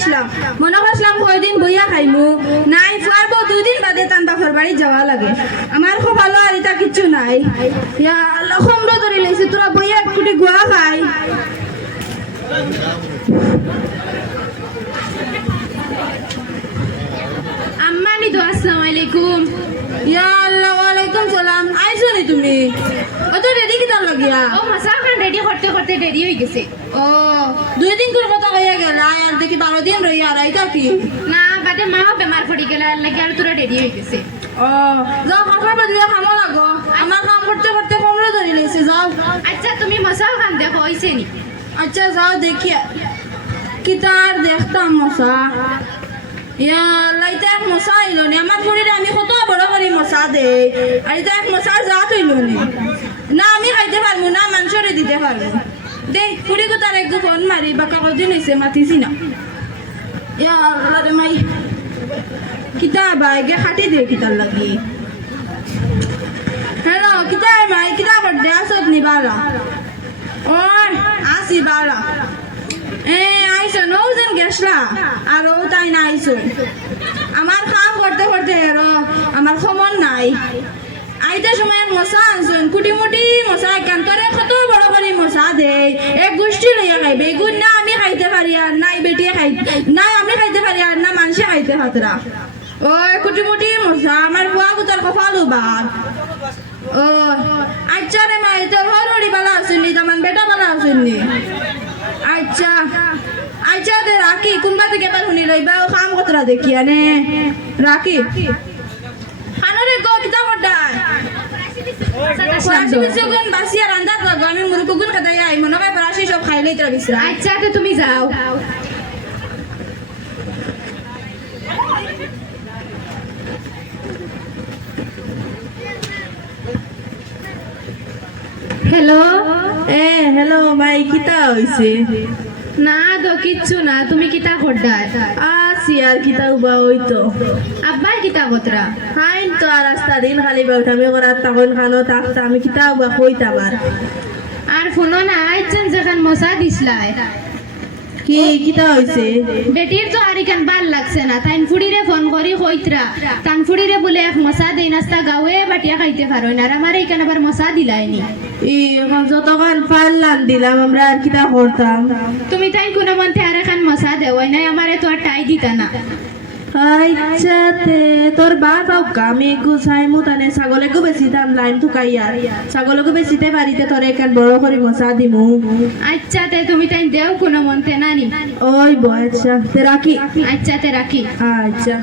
আইসলাম মনে করছিলাম কয়দিন বইয়া খাইমু। নাই ফুয়ারবো দুই দিন বাদে তান বাপর বাড়ি যাওয়া লাগে। আমার খুব ভালো আর এটা কিচ্ছু নাই। ইয়া খমড়ো ধরে লেছে তোরা বইয়া একটুটি গুয়া খাই। আম্মা তো আসসালামু আলাইকুম ইয়া আল্লাহ ওয়ালাইকুম সালাম আইছো নি তুমি অত রেডি কিতা লাগিয়া ও মাসা খান রেডি করতে করতে দেরি হয়ে গেছে ও দুই দিন করে কথা কইয়া গেল আর দেখি বারো দিন রইয়া আর আইতা কি না বাদে মাও বেমার পড়ি গেল আর লাগে আর তোরা দেরি হয়ে গেছে ও যাও কাপড় বদলিয়া খামো লাগো আমার কাম করতে করতে কমরে ধরে লেছে যাও আচ্ছা তুমি মশাও খান দেখো হইছে নি আচ্ছা যাও দেখি কিতার দেখতাম মশা ইয়া লাইতে এক মশা আইলো নি। আমার শরীরে আমি কত বড় করে মশা দে? আর এক মশার জাত হইল নি। না, আমি খাইতে পারব না মানুষরে দিতে পারব দে কোতার একটু ফোন মারি বা কাগজ নিছে মাতিছি না। ইয়া মাই। কিতা বাইগে খাটি দে কিতার লাগি। হ্যালো কিতা মাই কিতা করতে আসত নি বালা ওই আসি বালা এ, আইসো নৌ যেন গেছলা? আর ও তাই না আইসো। আমার কাম করতে করতে আমার সময় নাই। আইতে সময় মশা আনছুন। কুটি মুটি মশা একান্তরে কত বড় করে মশা দে এক গোষ্ঠী লইয়া খাইবে। এগুন না আমি খাইতে পারি আর, নাই বেটিয়ে খাই নাই আমি খাইতে পারি আর, না মানুষে খাইতে হাতরা। ওই কুটি মুটি মশা, আমার বুয়া কুতার কপালু বাদ ও আচ্ছা রে মাই, তোর হরুড়ি বালা আসুননি তামান বেটা বালা আসুননি আচ্ছা আচ্ছা দে এবার শুনি লইবা ও কাম কতরা দেখি আনে? রাখি খানরে গো কিতা আমি মুরুকুগুন খাতাই আই মনে হয় পরাশি সব খাইলেই তোরা বিসরা আচ্ছা তো তুমি যাও। হ্যালো এ হ্যালো মাই কিতা হইছে না তো কিচ্ছু না। তুমি কিতা করডায় আসি আর কিতা উবা হইতো আব্বাই কিতা কতরা হাইন তো আর রাস্তা দিন খালি বেউঠামি করার তখন খানো তাকতা আমি কিতা উবা কইতাম আর। আর ফোনো না আইছেন যেখান মশা দিসলাই কি কিতা হইছে বেটির তো আর ইখান ভালো লাগছে না? তাইন ফুড়িরে ফোন করি কইতরা তান ফুড়িরে বলে এক মশা দেই নাস্তা গাওয়ে বাটিয়া খাইতে পারো না। আর আমার এইখানে আবার মশা দিলাইনি ই যতক্ষণ পারলাম দিলাম আমরা আর কিতা করতাম তুমি তাই কোনো মন্থে আর এখন মশা দেওয়াই নাই আমারে তো আর টাই দিতা না। আচ্ছা তে তোর আও কামে গুছাই মু তানে ছাগলেকো বেশি দাম লাইন থুকাই আর ছাগলকো বেশিতে বাড়িতে তোর এখান বড় করে মশা দিমু। আচ্ছা তে তুমি তাই দেও কোনো মন্থে নানি। ওই বয় আচ্ছা তে রাখি আচ্ছা তে রাখি আচ্ছা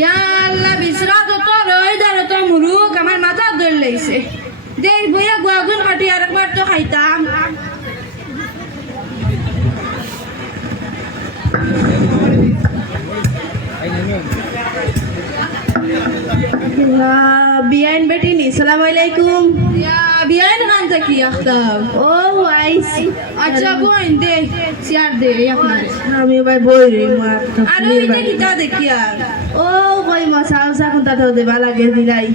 ইয়া আল্লাহ বিসরা তো ওই ধরে তো মুরুক আমার মাথা ধরে লাইছে দেখ বইয়া গুয়াগুন কাটি আর একবার তো খাইতাম। বিয়াইন বেটি নি সালাম আলাইকুম। বিয়াইন খান থাকি আখতাব ও আইসি। আচ্ছা বোন দে চেয়ার দে আপনার। আমি ভাই বই রে মার আর ওই যে কিতা দেখি আর। ও কই মশা মশা কোনটা তো দেবা লাগে দিলাই।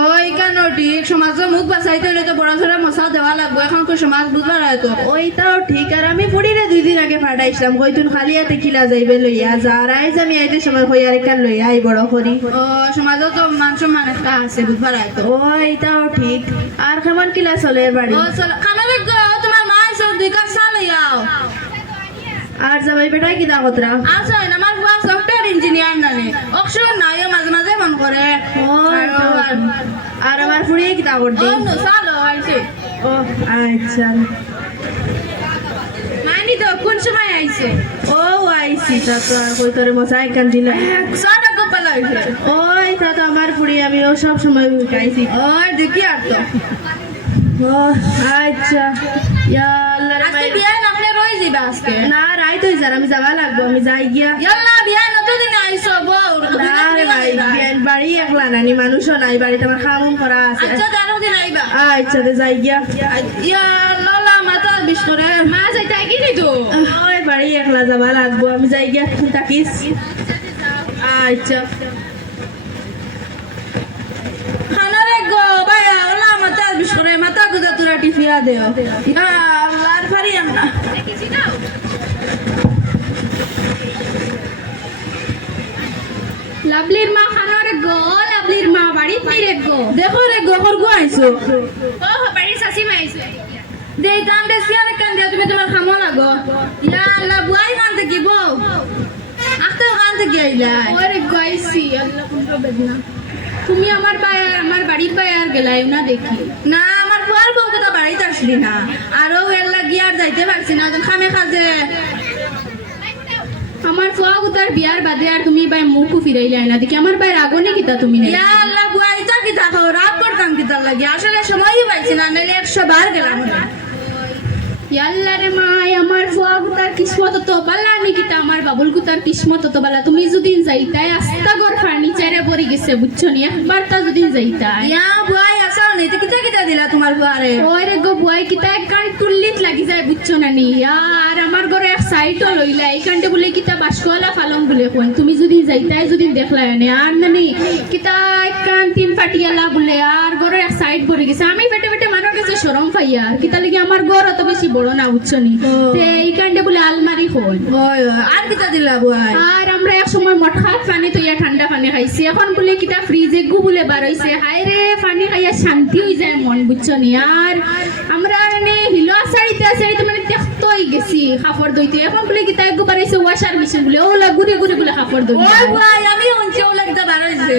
ওই কেন ঠিক? সমাজ মুখ বাঁচাইতে হলে তো বড় ছোড়া মশা দেওয়া লাগবে। এখন তো সমাজ বুঝবার হয় তো। ওইটাও ঠিক। আর আমি পুরীরে দুই দিন আগে পাঠাইছিলাম কই তুই খালি হাতে কিলা যাইবে লইয়া। যার আইজ আমি আইতে সময় আর একটা লইয়া আই বড় করি ও সমাজও তো মান সম্মান একটা আছে বুঝবার হয় তো। ওইটাও ঠিক। আর কেমন কিলা চলে বাড়ি ও চলে খানারে গো তোমার মা আইছো দুই কাপ চা লইয়াও আর জামাই বেটা কি দা কতরা আচ্ছা আমার বুয়া সফটওয়্যার ইঞ্জিনিয়ার নানে। অক্ষর নাই ও মাঝে মাঝে ফোন করে। আর আমার ফুড়িয়ে কি দা? করতে ও সালো আইছে ও আচ্ছা। মানি তো কোন সময় আইছে? ও আইছি তা তো আর কই তোরে মশা একখান দিল। সাটা কপাল আইছে ওই তা তো আমার ফুড়ি আমি ও সব সময় উঠাইছি ওই দেখি আর তো। ও আচ্ছা। ইয়া আল্লাহ রে মাই বিয়া রই আজকে না রাইত হই যার আমি যাবা লাগবো আমি যাই গিয়া ইয়াল্লা বিয়া নতুন আইছো বউ না বিয়ান বাড়ি একলা নানি মানুষও নাই বাড়িতে আমার খামুন করা আছে আচ্ছা জানো দিন আইবা আচ্ছা যাই গিয়া ইয়া লালা মাথা বিশ করে মা যাই তাই কি তো ওই বাড়ি একলা যাবা লাগবো আমি যাই গিয়া তুই থাকিস আচ্ছা খানা রে গো ভাই ওলা মাথা বিশ করে মাথা গুজা তুরা টিফিয়া দেও ইয়া আল্লাহ পারি আমরা। লাভলির মা খানোর গো লাভলির মা বাড়িত নাই রে গো। দেখো রে গোবর গো আইছো। ও বাড়ির শাশি মা আইছে দেই দাম দে সিয়ারে কান তুমি তোমার খামো লাগো। ইয়া আল্লাহ বুয়াই কান থেকে বউ আখতে কান থেকে আইলা ওরে গাইছি আল্লাহ বেদনা। তুমি আমার বাই আমার বাড়ির গেলাই না দেখি। না আমার বুয়ার বউ তো বাড়িতে আসলি না। আরও এর লাগি আর যাইতে পারছি না তো খামে খাজে আমার ফুয়া গুতার বিয়ার বাদে আর তুমি বাই মুখ ফিরাইলে না। দেখি আমার কিতা তুমি না? ইয়া আল্লাহ দেখো রাত করতাম লাগি। আসলে সময়ই পাইছি না বার গেলাম। ইয়াল্লা রে মাই আমার ফুয়া গুতার কিসমত তো বালা নি কিতা আমার বাবুল গুতার কিসমত তো বালা তুমি যদি যাইতাই আস্তা গর ফার্নিচারে পরি গেছে বুঝছ নি? একবার তা যদি যাইতাই। ইয়া কিতা ওই রে গো বুয়াই লাগি যায় বুঝছ না নি? আর আমার ঘরে এক সাইটও লইলা এই বলে কিতা বাসকলা ফালং বলে কোন তুমি যদি যাইতাই যদি দেখলা নে আর নানি কিতা এক কান তিন পাটিয়ালা বলে আর ঘরে এক সাইড পড়ে গেছে। আমি বেটে বেটে মানুষ কাছে সরম পাইয়া কিতা লাগি আমার ঘর অত বেশি বড় না বুঝছ নি? তে এই কানটে বলে আলমারি ওই, আর কিতা দিলা বুয়াই আর আমরা এক সময় মঠাত পানি তো ইয়া ঠান্ডা পানি খাইছি। এখন বলে কিতা ফ্রিজে গু বলে বার হইছে হায় রে পানি খাইয়া শান্তি হয়ে যায় মন বুঝছ নি? আর আমরা মানে হিলো আসারিতে আসারিতে মানে হয়ে গেছি কাপড় দইতে এখন বলে কিতা একগু বাড়াইছে ওয়াশার মেশিন বলে। ওলা ঘুরে ঘুরে বলে কাপড় দই আমি শুনছি ওলা কিতা বার হইছে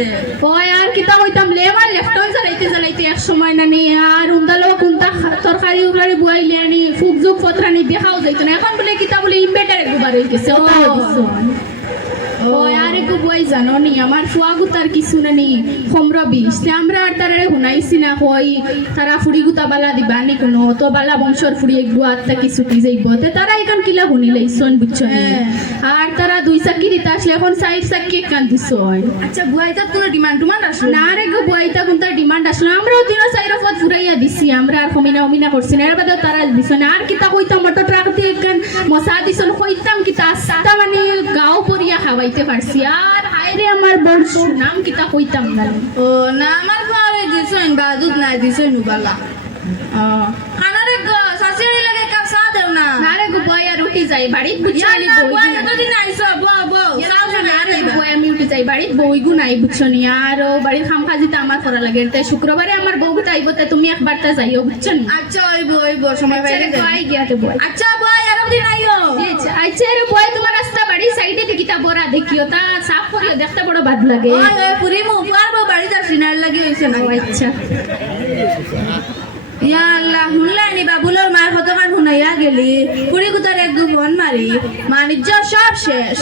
ওই আর কিতা কইতাম লেবার লেফটন চালাইতে চালাইতে এক সময় না নি আর উন্দালো কোনটা তরকারি উড়ারি বুয়াইলে আনি ফুক যুগ ফতরানি দেখাও যাইতো না। এখন বলে কিতা বলে ইনভার্টার একগু বার হয়ে গেছে ওটা দিছো ওই আর একটু বই জানো নি আমার ফুয়াগুতার কিছু নানি সমর বিষ আমরা আর তারা শুনাইছি না কই তারা ফুড়ি গুতা বালা দিবা নি কোনো তো বালা বংশর ফুড়ি একটু আত্মা কিছু কি যাইব। তে তারা এখন কিলা শুনি লাইছন বুঝছ নি? হ্যাঁ। আর তারা দুই চাকি দিতে আসলে এখন চার চাকি কান দিছন আচ্ছা বুয়াই তার কোনো ডিমান্ড টুমান্ড আসলো না রে গো বইটা কোন তার ডিমান্ড আসলো আমরাও দিন চাইর পথ ফুরাইয়া দিছি আমরা আর কমিনা অমিনা করছি না? এর বাদে তারা দিছন? আর কিতা কইতাম মোটর ট্রাক দিয়ে একখান মশা দিছন কইতাম কিতা আস্তা গাও পরিয়া পারছি। আর হায়রে আমার বড় নাম কিতা কইতাম না। ও না আমার বুয়ারে দিছইন বাজুত না দিছইন নুবালা। ও। খানারে গো সা দেও না না রে গো বই আর উঠি যাই বাড়িত বুঝছ নি বই শুনে আর আইবা। বই আমি উঠি যাই বাড়িত বইগু নাই বুঝছ নি? আর বাড়ির খাম খাজিতে আমার করা লাগে। তাই শুক্রবারে আমার বউ আইব তাই তুমি একবার তা যাইও বুঝছ নি? আচ্ছা ওইব ওইব সময় আচ্ছা পাইলে রে, বই গিয়াতে বই আচ্ছা বুয়াই আর দিন আইও আচ্ছা, আচ্ছা রে বয় তোমার রাস্তা বাড়ি সাইডে দেখি তা বড়া দেখিও তা সাফ করিও দেখতে বড় বাদ লাগে। ওই ওই পুরি মু বুয়ার বউ বাড়িতে আসি না লাগি হইছে না আচ্ছা। ইয়া আল্লাহ কতক্ষণ শুনাইয়া গেলি। কুড়ি কুতার এক ফোন মারি। বাণিজ্য সব শেষ।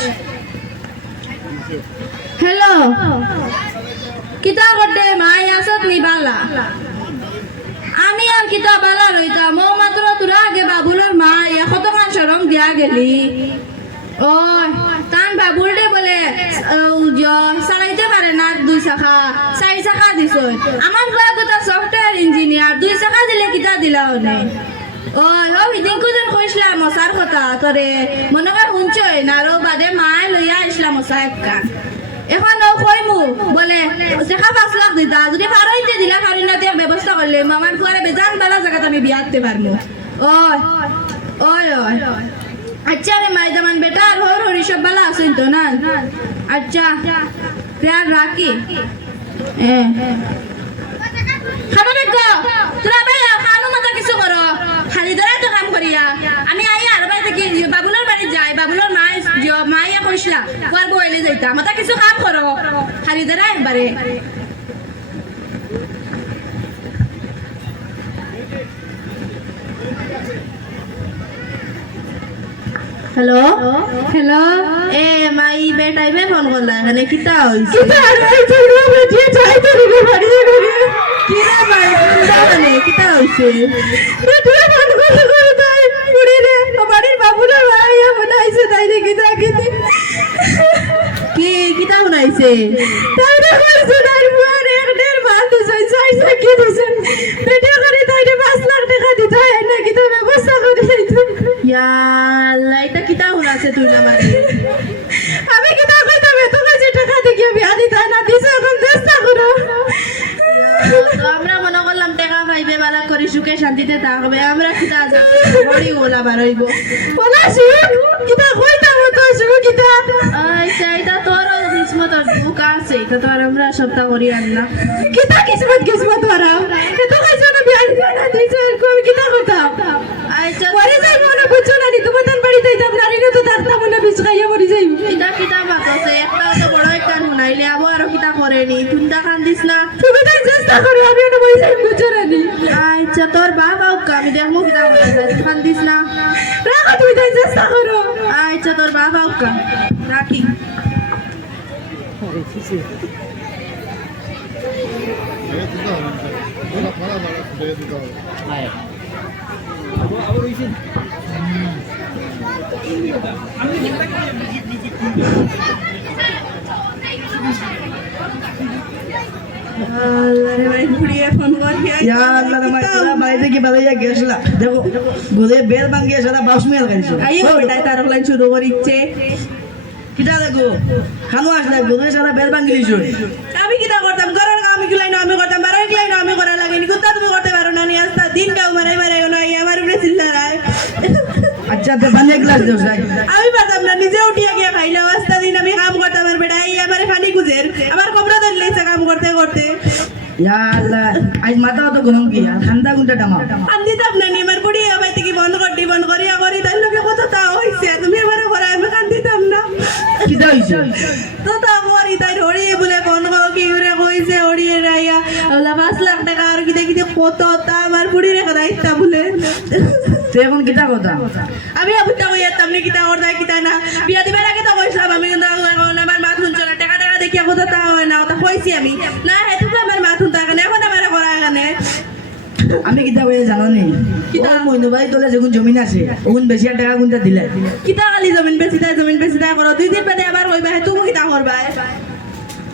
হ্যালো? কিতা করতে মাই আসত নি বালা। আমি আর কিতা বালা রইতাম। মৌ মাত্র তোরা আগে বাবুলোর মা কতক্ষণ সরম দিয়া গেলি। ও তান বাবুল দে বলে চালাইতে পারে না দুই চাকা। চারি চাকা দিছ আমার ঘর কথা সফটওয়্যার ইঞ্জিনিয়ার দুই চাকা দিলে কিতা দিলা নে। ও ও ইদিনকু যেন কইসলা মশার কথা তোরে মনে কর শুনছই না বাদে মায় লইয়া আইসলা মশা একখান এখন ও কইমু বলে দেখা পাঁচ লাখ দিতা, যদি ফারইতে দিলা ফারি না দিয়া ব্যবস্থা করলে আমার ফুয়ারে বেজান বালা জায়গাত আমি বিয়া দিতে পারমু ওই ওই ওই আচ্ছা রে মাইদামান বেটা আর হর হরি সব বালা আছেন তো না? আচ্ছা প্যার রাখি এ। খাবার তোরা ভাই খানো কিছু করো। খালি তো কাম করিয়া আমি আই আর বাড়ি থেকে বাড়ি যাই মাইয়া কইসলা বইলে যাইতা। মাতা কিছু কাম করো খালি হ্যালো হ্যালো এ, মাই বে টাইমে ফোন করলা এখানে কিতা হইছে কিতা আর করে কি রে ভাই কোনটা মানে? হইছে? পুরি রে ভাই কিতি কি কিতা শুনাইছে তাই রে করছে তাই বুয়ার এক দেড় মাস দিছে চাই চাকি দিছে। বেটা করে তাই রে 5 লাখ টাকা দিতে হয় না কিতা ব্যবস্থা করে দিতে ইয়া আল্লাহ এটা কিতা তুই না মানে আমি কিতা কইতাম এত কাছে টাকা দিয়ে বিয়া দিতে হয় না দিছে এখন চেষ্টা করো তো আমরা মনে করলাম টাকা পাইবে বালা করে সুখে শান্তি বাড়িতে থাকবে আমরা কিতা বড়ি ওলা বাড়াইব বলা শুন কিতা কইতাম তো শুন কিতা? আচ্ছা এটা তোর কিসমত দুঃখ আছে এটা তো আর আমরা সপ্তাহ করি আনলাম কিতা কিসমত কিসমত ওরা? এত কাছে না বিয়ার না দিছে কই কিতা করতাম আচ্ছা মরে যাই মনে বুঝছ না নি তোমার তান বাড়িতে যাইতাম নারী তো থাকতাম না বিষ খাইয়া মরে যাই কিতা কিতা বাপসে একটা তো বড় একটা শুনাইলে আবার আরও কিতা করেনি। চিন্তা কান্দিস না। তুমি তাই চেষ্টা করো আমি ওটা মরে যাই বুঝছ না নি। আচ্ছা তোর আউকা আমি দেখব কিতা করে কান্দিস না। রাখো তুমি তাই চেষ্টা করো। আচ্ছা তোর বাপ আউকা রাখি। আল্লাহ বাড়িতে কি গেছলা দেখো বেল ভাঙ্গিয়া সারা তার লাইন শুরু কিটা দেখো? খানো আসলে গোলে সারা বেল ভাঙ্গি দিছো। আমি কিতা করতাম? ঘরের কাম কিলাই না আমি করতাম বারোই কিলাই না আমি করা লাগে নি কুত্তা তুমি করতে পারো না নি আস্তা দিন মারাই মারাই না আমার উপরে চিল্লারায় আচ্ছা তে বানিয়ে গ্লাস দেও সাই আমি পারতাম না নিজে উঠিয়া গিয়া খাইলাম আস্তা দিন আমি কাম করতাম আর বেটা এই আমার খানি গুজের আমার কমরা ধরে কাম করতে করতে। তো গরম কি? আর ঠান্ডা গুনটা টামাও আমি দিতাম না নি আমার বুড়ি আবার থেকে বন্ধ করতে বন্ধ করি তাই লোকে কত তা হইছে তুমি আমার ঘরে আমি কান দিতাম না। কিটা হইছে? তো তা করি তাই হরিয়ে বলে বন্ধ কি করে কইছে হরিয়ে রাইয়া? পাঁচ লাখ টাকা আর কিতে কিতে কত তা আমার বুড়ি রেখে দায়িত্ব বলে। তে এখন কিটা কথা? আমি আবুটা কই যেতাম নি কিতা করতে কিতা না। বিয়া দিবার আগে তো কইছিলাম আমি কিন্তু আমার মা শুনছো টাকা টাকা দেখিয়া কত তা হয় না ওটা কইছি আমি। না হেতু আমার মা শুনতা এখানে এখন আমার করা এখানে আমি কিতা কই জানো নি কিতা? ও মইনু ভাই তোলে যখন জমিন আছে ওগুন বেশি টাকা গুনটা দিলে। কিতা খালি জমিন বেচি দেয় জমিন বেচি দেয় করো দুই দিন বাদে আবার কইবা হেতু কিতা করবা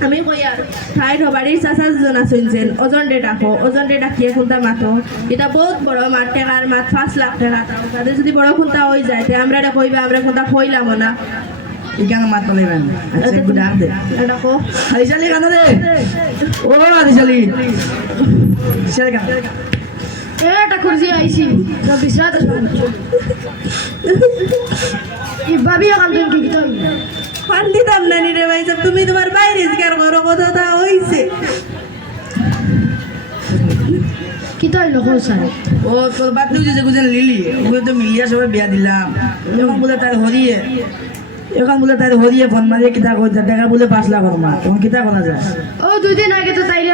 আমি কই আর ঠাই বাড়ির চাচা দুজন শুনছেন ওজন ডে ডাকো ওজন ডে ডাকিয়ে খুলতা মাতো? এটা বহুত বড় মাঠ টাকার মাঠ পাঁচ লাখ টাকা তাদের যদি বড় খুলতা হয়ে যায় তে আমরা এটা কইবা আমরা খুলতা কইলাম না। ইকানো মাত পালাইবেন আচ্ছা একটু ডাক দে। ডাকো হারিশালি কানো রে ও গান এটা খুঁজি আইছি। তো বিശ്বাস ই ভাবি এখন তুমি কি কিতা ফান দিতাম না রে ভাই সব তুমি তোমার বাইরে জিকার করো কত তা হইছে। কিতা হইল কোসাই ও তোর বাদ দিয়েছে যে গুজন লিলি ওগুলো তো মিলিয়া সবাই বিয়া দিলাম। এখন বলে তার হরিয়ে এখন বলে তার হরিয়ে ফোন মারিয়ে কিতা কইতা টাকা বলে পাঁচ লাখ মা তখন কিতা করা যায়? ও দুই দিন আগে তো তাইলে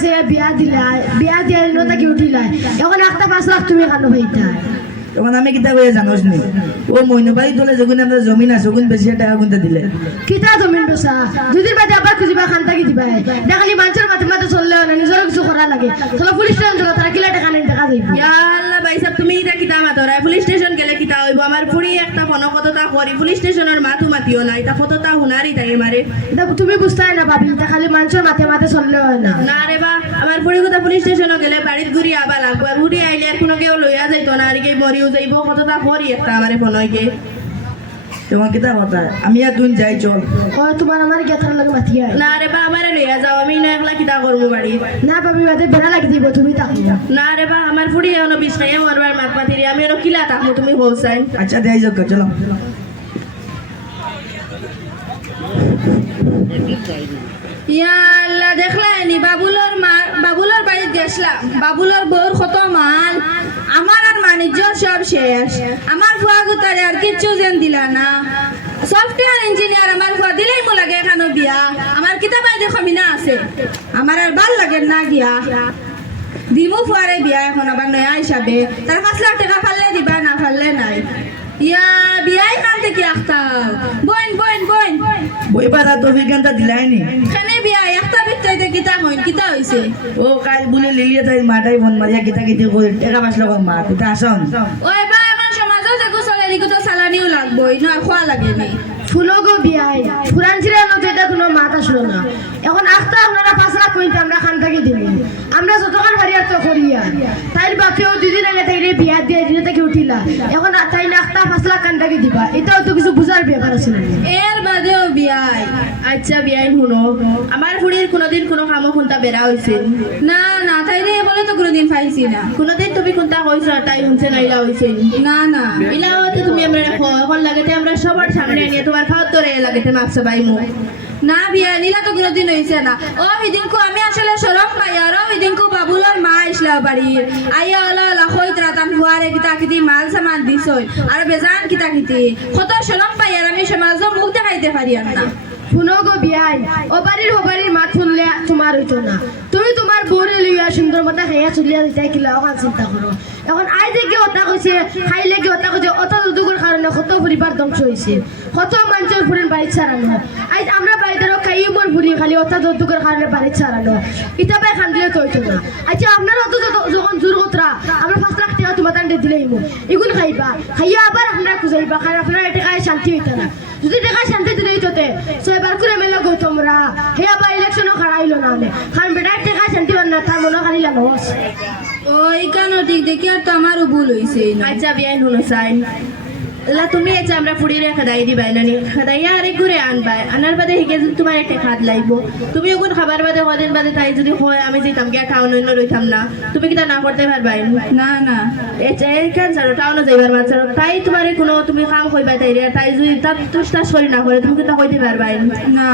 সে বিয়া দিলাই বিয়া দিয়া নতা কি উঠিলাই এখন একটা পাঁচ লাখ তুমি কানো ভাইটা তখন আমি কিতা কইয়া জানোস নি? ও মইনুবাড়ি তোলে যখন আমরা জমিন আছে ওগুন বেশি টাকা গুনতে দিলে। কিতা জমিন বেসা দুদিন বাদে আবার খুঁজিবা খান্তাকি দিবা দেখালি মানুষের মাঝে মাঝে চললে না নিজের কিছু করা লাগে। তাহলে পুলিশ স্টেশন চলো তারা কিলা টাকা নেই টাকা যাইব। ইয়া আল্লাহ ভাই সব তুমি ইটা কিতা মাতরা পুলিশ স্টেশন গেলে কিতা হইব? আমার পুরি একটা ফোন কতটা করি পুলিশ স্টেশনের মাথু মাতিও না। এটা কতটা হুনারি তাই মারে তুমি বুঝতাই না ভাবি এটা খালি মানুষের মাথে মাথে চললে হয় না? না রে বা আমার পুরি কথা পুলিশ স্টেশনে গেলে বাড়িত ঘুরি আবার লাগবো ঘুরি আইলে আর কোনো কেউ লইয়া যাইতো না। আর কি মরিও যাইব কতটা করি একটা আমার ফোন হইকে তখন কিতা কথা আমি আর তুই যাই চল। ও তোমার আমার গেতার লাগে মাথিয়া না রে বা আমারে লইয়া যাও আমি না একলা কিতা করব বাড়ি? না ভাবি বাদে বেড়া লাগি দিব তুমি থাকো না রে বা আমার ফুড়ি এখনও খাইয়া মরবার মাত পাতিরি আমি এনো কিলা তাকমু তুমি বলছাই। আচ্ছা দেয় যোগ্য চলো। ইয়া আল্লাহ দেখলাই নি বাবুলর মা বাবুলর বাড়িতে গেছলাম। বাবুলর বউর কত মাল? আমার আর বাণিজ্য সব শেষ। আমার ফুয়া গুতারে আর কিচ্ছু যেন দিলা না। সফটওয়্যার ইঞ্জিনিয়ার আমার ফুয়া দিলেই মো লাগে এখানো বিয়া। আমার কিতাব দেখো মিনা আছে। আমার আর ভালো লাগে না গিয়া। দিমু ফুয়ারে বিয়া এখন আবার নয়া হিসাবে। তার পাঁচ লাখ টাকা ফাললে দিবা না ফাললে নাই। ইয়া বিয়াই কান থেকে আখতাও বইন বইন বইন। বইবার আর তফিক গানটা দিলাই নি খানে বিয়া বিত্তাইতে কিতা হইন কিতা হইছে ও কাল বলে লিলিয়ে তাই মাটাই ফোন মারিয়া কিতা কিতি করে টাকা পাঁচ মা কিতা আসাও ওই বা এখন সমাজত একো চলে দিকে তো চালানিও লাগবই নয় খোয়া লাগে নি? ফুলগো বিয়াই ফুরান ছিলেন এটা কোনো মাত আসলো না। এখন আখতা আপনারা পাঁচ লাখ কইতে আমরা খান থেকে দিব আমরা যতক্ষণ পারি আর তো করি আর তাইর বাপেও দুদিন আগে তাইলে বিয়া দিয়ে দিনে থেকে উঠি দিলা এখন কান্দাকে দিবা। এটাও তো কিছু বুঝার ব্যাপার আছে না। এর বাদেও বিয়াই। আচ্ছা বিয়াই শুনো। আমার ফুড়ির কোনোদিন কোনো কামো খুন্তা বেড়া হয়েছিল না না তাই রে বলে তো কোনোদিন পাইছি না। কোনোদিন তুমি কইছো আর তাই শুনছে না ইলা হয়েছিল না না। ইলাওতে তুমি আমরা রাখো এখন লাগেতে আমরা সবার সামনে নিয়ে তোমার খাওয়ার লাগেতে মাপসা না বিয়া নীলা তো কোনোদিন হয়েছে না। ও সেদিনকু আমি আসলে সরম পাই আর ও সেদিনকু বাবুলোর মা আসলা বাড়ির আইয়া ওলা ওলা রাতান কিতা কিতি, মাল সামান দিছই। আর বেজান কিতা কিতি। কত সরম পাই আর আমি সমাজ মুখ দেখাইতে পারি না শুনো গো বিয়াই ও বাড়ির ও বাড়ির মাত শুনলে তোমার হইতো না। তুমি তোমার বউরে লইয়া সুন্দর মতো খাইয়া চলিয়া দিতাই কিলা ওখান চিন্তা করো এখন আই যে কি ওটা কইছে খাইলে কি ওটা কইছে অত দুদুগুর কারণে কত পরিবার ধ্বংস হয়েছে কত মানুষের ফুরেন বাড়ি ছাড়ানো আজ আমরা বাড়িতে খাই মোর বুড়ি খালি অত দুদুগুর কারণে বাড়ি ছাড়ানো ইটা বাই খান্দিলে তো হইতো না। আচ্ছা আপনার অত যখন জোর কতরা আমরা পাঁচ লাখ টাকা তোমার তান্ডে দিলেই মো এগুলো খাইবা। খাইয়া আবার আপনারা খুঁজাইবা। খাই আপনারা এটা খাই শান্তি হইতো না যদি টাকা শান্তি দিলে হইতোতে ছয়বার করে মেলা গৌতমরা হে আবার ইলেকশনও খারাইলো না। হলে কারণ বেটার টাকা শান্তি বান না তার মনে খালি লস ও ইকানো ঠিক দেখি আর তো আমারও ভুল হয়েছে আচ্ছা বিয়াই শুনো সাইন এলা তুমি আচ্ছা আমরা ফুড়িরে খাদাই দিবাই নানি খাদাইয়া আরেক ঘুরে আনবাই আনার বাদে হিকে যদি তোমার একটা খাদ লাগবো তুমি ওগুন খাবার বাদে কদিন বাদে তাই যদি হয় আমি যেতাম গিয়া টাউন অন্য রইতাম না। তুমি কিটা না করতে পারবাই না না। এখান ছাড়ো টাউনে যাইবার মাছ ছাড়ো তাই তোমার কোনো তুমি কাম কইবা তাই রে? তাই যদি তার তুষ্টাস করি না করে তুমি কিটা কইতে পারবাই না।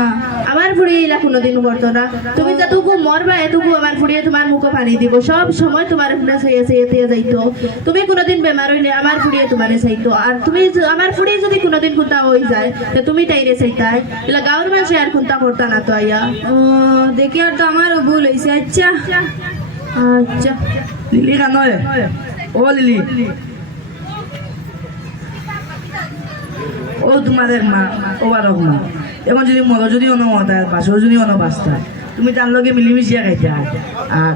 আমার ফুড়ি এলা কোনোদিন করতো না। তুমি যতটুকু মরবা এটুকু আমার ফুড়িয়ে তোমার মুখে পানি দিব। সব সময় তোমার ফুড়ে চাইয়ে দিয়ে যাইতো। তুমি কোনোদিন বেমার হইলে আমার ফুড়িয়ে তোমারে চাইতো। আর তুমি আমার ফুড়ি যদি কোনোদিন খুঁতা হয়ে যায় তো তুমি তাই তাইরে চাইতাই এলা গাঁৱৰ মানুষে আর খুঁতা করতা না তো আইয়া ও দেখি আর তো আমারও ভুল হয়েছে আচ্ছা। আচ্ছা। লিলি কানয় ও লিলি। ও তোমার এক মা ও মা এখন যদি মরো যদি অন মতা বাসর যদি অন বাস্তা তুমি তার লগে মিলিমিশিয়া খাইতা আর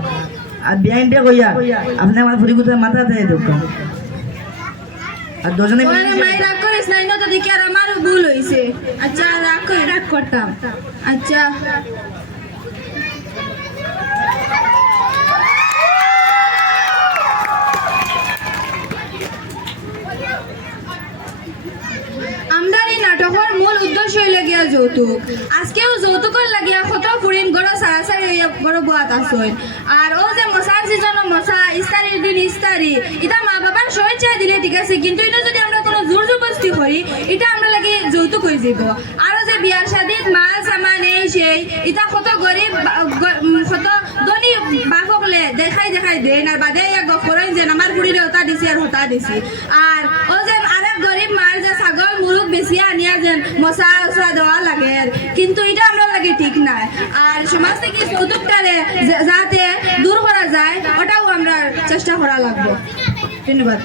আর বিয়াইনটা কইয়া আপনি আমার ফুরি কোথায় মাথা দেয় দোকান আর দুজনে মিলিমিশিয়া মাই রাগ করিস নাই না তো দেখি আর আমারও ভুল হয়েছে আচ্ছা রাগ করে রাগ করতাম। আচ্ছা। আমরা মূল যৌতুক। আজকেও যৌতুকর লাগিয়া কত ফুরিন গড় সারাসারি হইয়া বড় বুয়াত আসইন আর ও যে মশার সিজন মশা ইস্তারির দিন ইস্তারি এটা মা বাবার স্বেচ্ছায় দিলে ঠিক আছে, কিন্তু এটা যদি আমরা কোনো জোর জবরদস্তি করি, এটা আমরা লাগি যৌতুক হয়ে যাব আরও যে বিয়ার শাদিত মাল সামান এই সেই, এটা কত গরিব কত ধনী বাপকলে দেখাই দেখাই দেন আর বাদে ইয়া গপ করেন যে আমার বুড়িরে হতা দিছি আর হতা দিছি। আর ও যে আরেক গরিব মার যে ছাগল মুরুখ বেশি আনিয়া যেন মশা উসা দেওয়া লাগে। কিন্তু এটা আমরা লাগে ঠিক নাই। আর সমাজ থেকে যৌতুকটারে যাতে দূর করা যায়, ওটাও আমরা চেষ্টা করা লাগবে। ধন্যবাদ।